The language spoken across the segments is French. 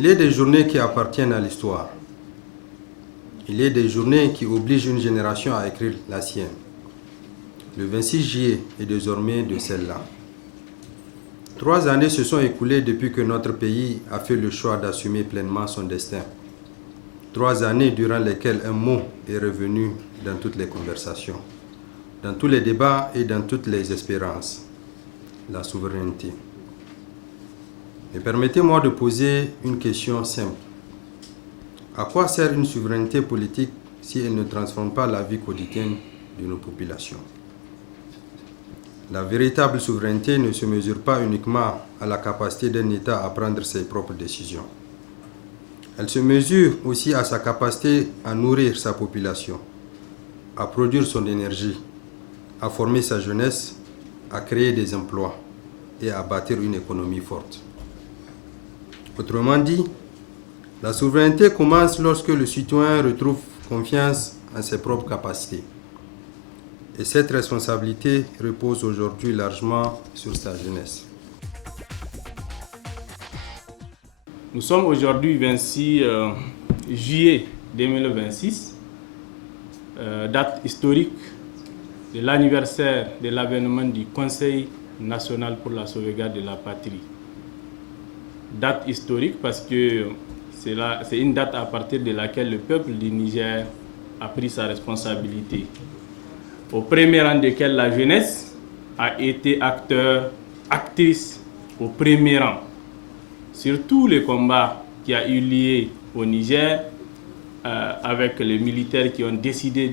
Il est des journées qui appartiennent à l'histoire. Il est des journées qui obligent une génération à écrire la sienne. Le 26 juillet est désormais de celle-là. 3 années se sont écoulées depuis que notre pays a fait le choix d'assumer pleinement son destin. 3 années durant lesquelles un mot est revenu dans toutes les conversations, dans tous les débats et dans toutes les espérances: la souveraineté. Mais permettez-moi de poser une question simple. À quoi sert une souveraineté politique si elle ne transforme pas la vie quotidienne de nos populations? La véritable souveraineté ne se mesure pas uniquement à la capacité d'un État à prendre ses propres décisions. Elle se mesure aussi à sa capacité à nourrir sa population, à produire son énergie, à former sa jeunesse, à créer des emplois et à bâtir une économie forte. Autrement dit, la souveraineté commence lorsque le citoyen retrouve confiance en ses propres capacités. Et cette responsabilité repose aujourd'hui largement sur sa jeunesse. Nous sommes aujourd'hui 26 juillet 2026, date historique de l'anniversaire de l'avènement du Conseil national pour la sauvegarde de la patrie. Date historique parce que c'est une date à partir de laquelle le peuple du Niger a pris sa responsabilité. Au premier rang desquels la jeunesse a été acteur, actrice au premier rang. Sur tous les combats qui a eu lieu au Niger, avec les militaires qui ont décidé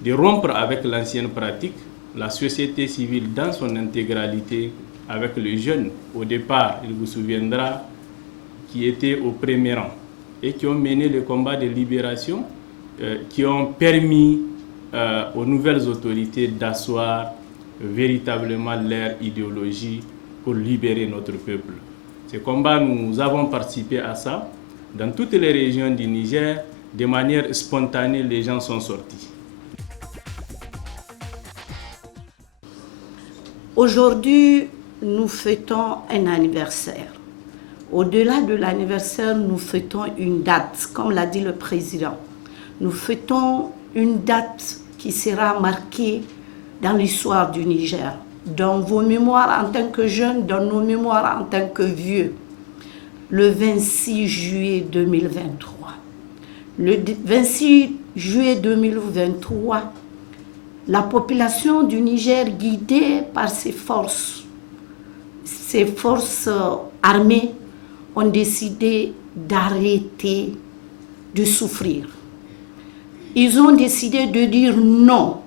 de rompre avec l'ancienne pratique, la société civile dans son intégralité, avec les jeunes, au départ, il vous souviendra, qui étaient au premier rang et qui ont mené le combat de libération, qui ont permis aux nouvelles autorités d'asseoir véritablement leur idéologie pour libérer notre peuple. Ce combat, nous avons participé à ça. Dans toutes les régions du Niger, de manière spontanée, les gens sont sortis. Aujourd'hui, nous fêtons un anniversaire. Au-delà de l'anniversaire, nous fêtons une date, comme l'a dit le président. Nous fêtons une date qui sera marquée dans l'histoire du Niger, dans vos mémoires en tant que jeunes, dans nos mémoires en tant que vieux. Le 26 juillet 2023. Le 26 juillet 2023, la population du Niger, guidée par ses forces armées, ont décidé d'arrêter de souffrir. Ils ont décidé de dire non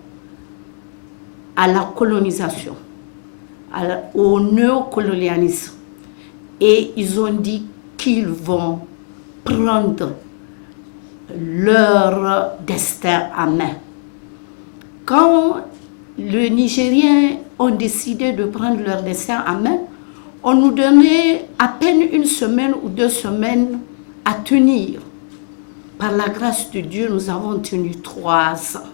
à la colonisation, au néocolonialisme. Et ils ont dit qu'ils vont prendre leur destin en main. Quand les Nigériens ont décidé de prendre leur destin en main, on nous donnait à peine 1 semaine ou 2 semaines à tenir. Par la grâce de Dieu, nous avons tenu 3 ans.